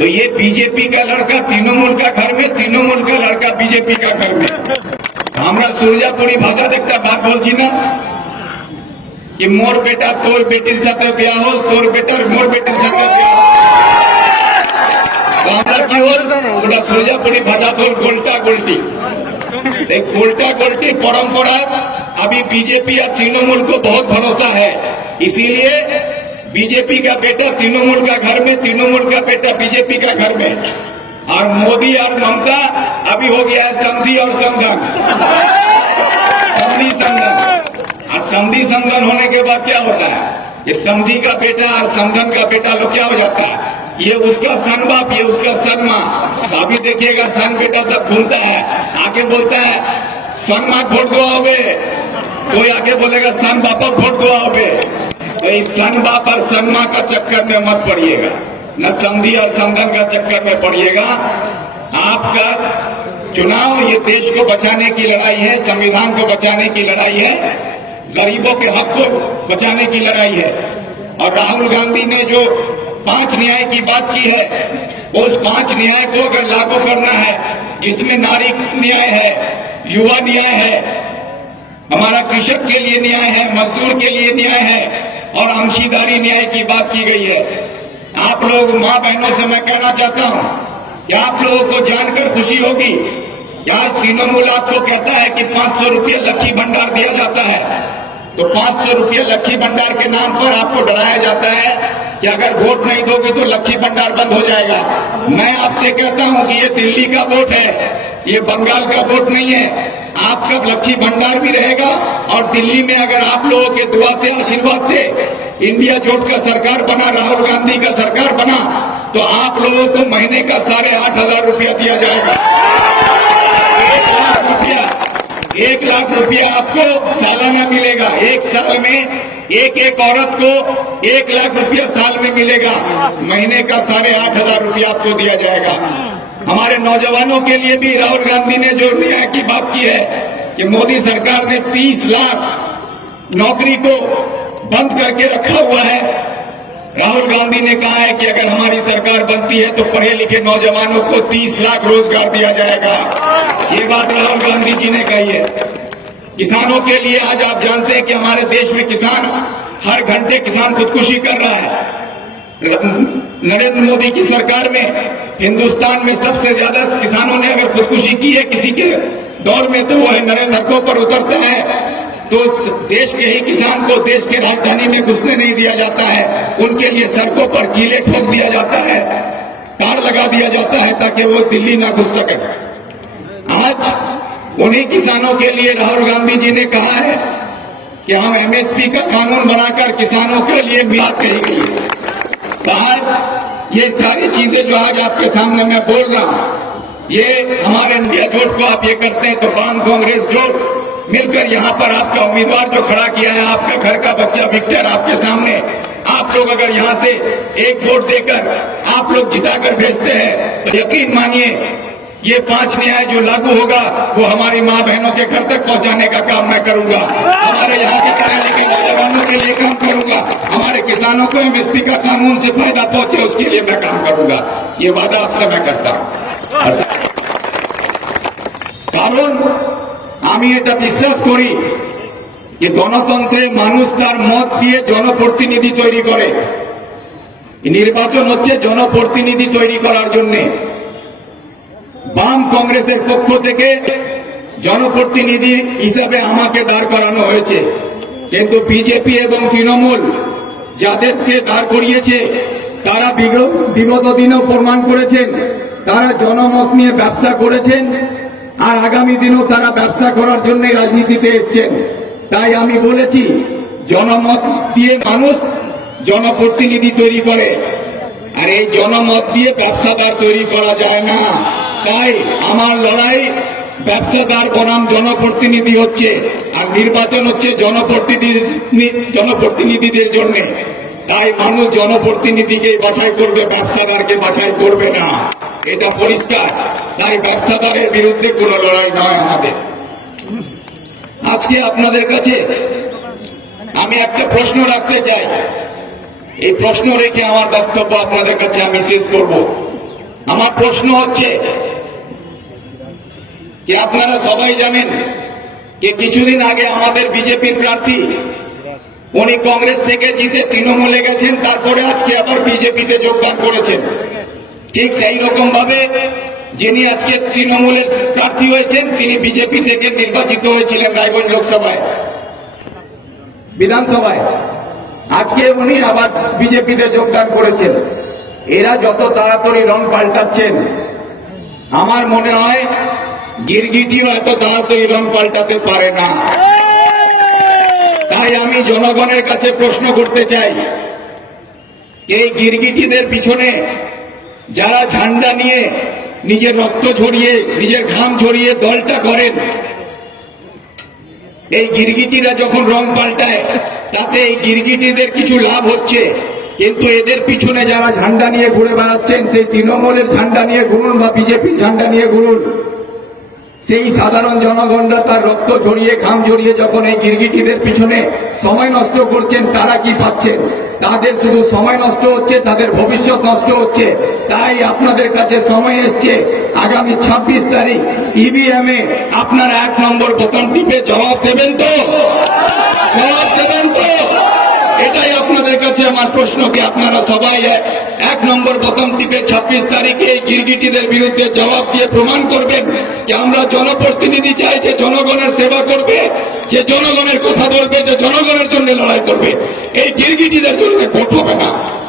तो ये बीजेपी का लड़का तृणमूल का घर में तृणमूल का लड़का बीजेपी का घर में আমরা সুরজাপুরি ভাষা একটা বাদ বলছি না कि मोर बेटा तोर बेटीर সাথে বিয়া হল তোর বেটার মোর বেটির সাথে বিয়া হল তো আমরা কি হল ওটা সুরজাপুরি ভাষা তোর গোলটা গোলটি एक उल्टा गोल्टी परंपरा अभी बीजेपी और तृणमूल को बहुत भरोसा है इसीलिए बीजेपी का बेटा तृणमूल का घर में, तृणमूल का बेटा बीजेपी का घर में। और मोदी और ममता, अभी हो गया है समधी और समधन समधी समधन और समधी समधन होने के बाद क्या होता है? ये समधी का बेटा और समधन का बेटा लोग क्या हो जाता है? ये उसका सन बाप, ये उसका सन माँ। तो अभी देखिएगा, सन बेटा सब घूमता है। आगे बोलता है, सन माँ, वोट आओगे। कोई आगे बोलेगा, सन बापा, वोट दो सन बाप और सन का चक्कर में मत पड़िएगा। न संधि और समधन का चक्कर में पड़िएगा। आपका चुनाव ये देश को बचाने की लड़ाई है, संविधान को बचाने की लड़ाई है, गरीबों के हक को बचाने की लड़ाई है। और राहुल गांधी ने जो पाँच न्याय की बात की है उस पाँच न्याय को अगर लागू करना है, जिसमें नारी न्याय है, युवा न्याय है, हमारा कृषक के लिए न्याय है, मजदूर के लिए न्याय है और अंशीदारी न्याय की बात की गई है। आप लोग माँ बहनों से मैं कहना चाहता हूँ कि आप लोगों को जानकर खुशी होगी कि आज तृणमूल आपको कहता है कि पाँच सौ रुपये लक्ष्मी भंडार दिया जाता है। तो पाँच सौ रुपये लक्ष्मी भंडार के नाम पर आपको डराया जाता है कि अगर वोट नहीं दोगे तो लक्ष्मी भंडार बंद हो जाएगा। मैं आपसे कहता हूँ कि ये दिल्ली का वोट है, ये बंगाल का वोट नहीं है। आपका लक्ष्मी भंडार भी रहेगा और दिल्ली में अगर आप लोगों के दुआ से, आशीर्वाद से इंडिया जोट का सरकार बना, राहुल गांधी का सरकार बना तो आप लोगों को महीने का साढ़े आठ हज़ार रुपया दिया जाएगा। एक लाख रुपया, एक लाख रुपया आपको सालाना मिलेगा। एक साल में एक एक औरत को एक लाख रुपया साल में मिलेगा। महीने का साढ़े आठ हज़ार रुपया आपको दिया जाएगा। हमारे नौजवानों के लिए भी राहुल गांधी ने जो न्याय की बात की है कि मोदी सरकार ने 30 लाख नौकरी को बंद करके रखा हुआ है। राहुल गांधी ने कहा है कि अगर हमारी सरकार बनती है तो पढ़े लिखे नौजवानों को 30 लाख रोज़गार दिया जाएगा। ये बात राहुल गांधी जी ने कही है। किसानों के लिए आज आप जानते हैं कि हमारे देश में किसान हर घंटे किसान खुदकुशी कर रहा है। नरेंद्र मोदी की सरकार में हिंदुस्तान में सबसे ज़्यादा किसानों ने अगर खुदकुशी की है किसी के दौर में तो वो है नरेंद्र सड़कों पर उतरते हैं। तो देश के ही किसान को देश के राजधानी में घुसने नहीं दिया जाता है। उनके लिए सड़कों पर कीले ठोक दिया जाता है, तार लगा दिया जाता है ताकि वो दिल्ली ना घुस सके। आज उन्हीं किसानों के लिए राहुल गांधी जी ने कहा है कि हम एमएसपी का कानून बनाकर किसानों के लिए मियाद कही गई है। आज ये सारी चीज़ें जो आज आपके सामने मैं बोल रहा हूँ, ये हमारे इंडिया जोट को आप ये करते हैं तो वाम कांग्रेस जोट, मिलकर यहाँ पर आपका उम्मीदवार जो खड़ा किया है, आपका घर का बच्चा विक्टर आपके सामने, आप लोग अगर यहाँ से एक वोट देकर आप लोग जिताकर भेजते हैं तो यकीन मानिए, ये पाँच न्याय जो लागू होगा, वो हमारी माँ बहनों के घर तक पहुँचाने का काम मैं करूँगा। हमारे यहाँ के पढ़े लिखे नौजवानों के लिए काम हमारे किसानों को एमएसपी का कानून से फायदा पहुंचे उसके लिए मैं काम करूंगा ये वादा आपसे मैं करता हूँ কারণ আমি এটা বিশ্বাস করি যে গণতন্ত্রে মানুষ তার মত দিয়ে জনপ্রতিনিধি তৈরি করে নির্বাচন হচ্ছে জনপ্রতিনিধি তৈরি করার জন্যে বাম কংগ্রেসের পক্ষ থেকে জনপ্রতিনিধি হিসাবে আমাকে দাঁড় করানো হয়েছে কিন্তু বিজেপি এবং তৃণমূল যাদেরকে দাঁড় করিয়েছে, তারা বিগত দিনেও প্রমাণ করেছেন, তারা জনমত নিয়ে ব্যবসা করেছেন, আর আগামী দিনেও তারা ব্যবসা করার জন্য রাজনীতিতে এসছেন। তাই আমি বলেছি, জনমত দিয়ে মানুষ জনপ্রতিনিধি তৈরি করে, আর এই জনমত দিয়ে ব্যবসাদার তৈরি করা যায় না। তাই আমার লড়াই ব্যবসাদার বনাম জনপ্রতিনিধি হচ্ছে আর নির্বাচন হচ্ছে জনপ্রতিনিধি, জনপ্রতিনিধিদের জন্য। তাই মানুষ জনপ্রতিনিধিকে বাছাই করবে ব্যবসাদারকে বাছাই করবে না। এটা পরিষ্কার। তাই ব্যবসাদারের বিরুদ্ধে কোনো লড়াই নয় আমাদের। আজকে আপনাদের কাছে আমি একটা প্রশ্ন রাখতে চাই। এই প্রশ্ন রেখে আমার বক্তব্য আপনাদের কাছে আমি শেষ করব। আমার প্রশ্ন হচ্ছে কি আপনারা সবাই জানেন যে কিছুদিন আগে আমাদের বিজেপির প্রার্থী, উনি কংগ্রেস থেকে জিতে তৃণমূলে গেছেন, তারপরে আজকে আবার বিজেপিতে যোগদান করেছেন। ঠিক সেই রকম ভাবে যিনি আজকে তৃণমূলের প্রার্থী হয়েছেন, তিনি বিজেপি থেকে নির্বাচিত হয়েছিলেন রায়গঞ্জ লোকসভায়। বিধানসভায়। আজকে উনি আবার বিজেপিতে যোগদান করেছেন। এরা যত তাড়াতাড়ি রং পাল্টাচ্ছেন, আমার মনে হয় গিরগিটিও এত তাড়াতাড়ি রং পাল্টাতে পারে না। তাই আমি জনগণের কাছে প্রশ্ন করতে চাই, এই গিরগিটিদের পিছনে যারা ঝান্ডা নিয়ে নিজের রক্ত ঝরিয়ে, নিজের ঘাম ঝরিয়ে দলটা করেন, এই গিরগিটিরা যখন রং পাল্টায়, তাতে এই গিরগিটিদের কিছু লাভ হচ্ছে। কিন্তু এদের পিছনে যারা ঝান্ডা নিয়ে ঘুরে বেড়াচ্ছেন, সেই তৃণমূলের ঝান্ডা নিয়ে ঘুরুন বা বিজেপির ঝান্ডা নিয়ে ঘুরুন। সেই সাধারণ জনগণরা তার রক্ত ঝরিয়ে, ঘাম ঝরিয়ে যখন এই গিরগিটিদের পিছনে সময় নষ্ট করছেন, তারা কি পাচ্ছেন? তাদের শুধু সময় নষ্ট হচ্ছে, তাদের ভবিষ্যৎ নষ্ট হচ্ছে। তাই আপনাদের কাছে সময় এসছে, আগামী ছাব্বিশ তারিখ ইভিএম এ আপনারা এক নম্বর বোতাম টিপে জবাব দেবেন তো? জবাব দেবেন তো? এটাই আপনাদের কাছে আমার প্রশ্ন, কি আপনারা সবাই এক- নম্বর বোতাম টিপে ছাব্বিশ তারিখে এই গিরগিটিদের বিরুদ্ধে জবাব দিয়ে প্রমাণ করবেন যে আমরা জনপ্রতিনিধি চাই, যে জনগণের সেবা করবে, যে জনগণের কথা বলবে, যে জনগণের জন্য লড়াই করবে। এই গিরগিটিদের জন্য ভোট হবে না।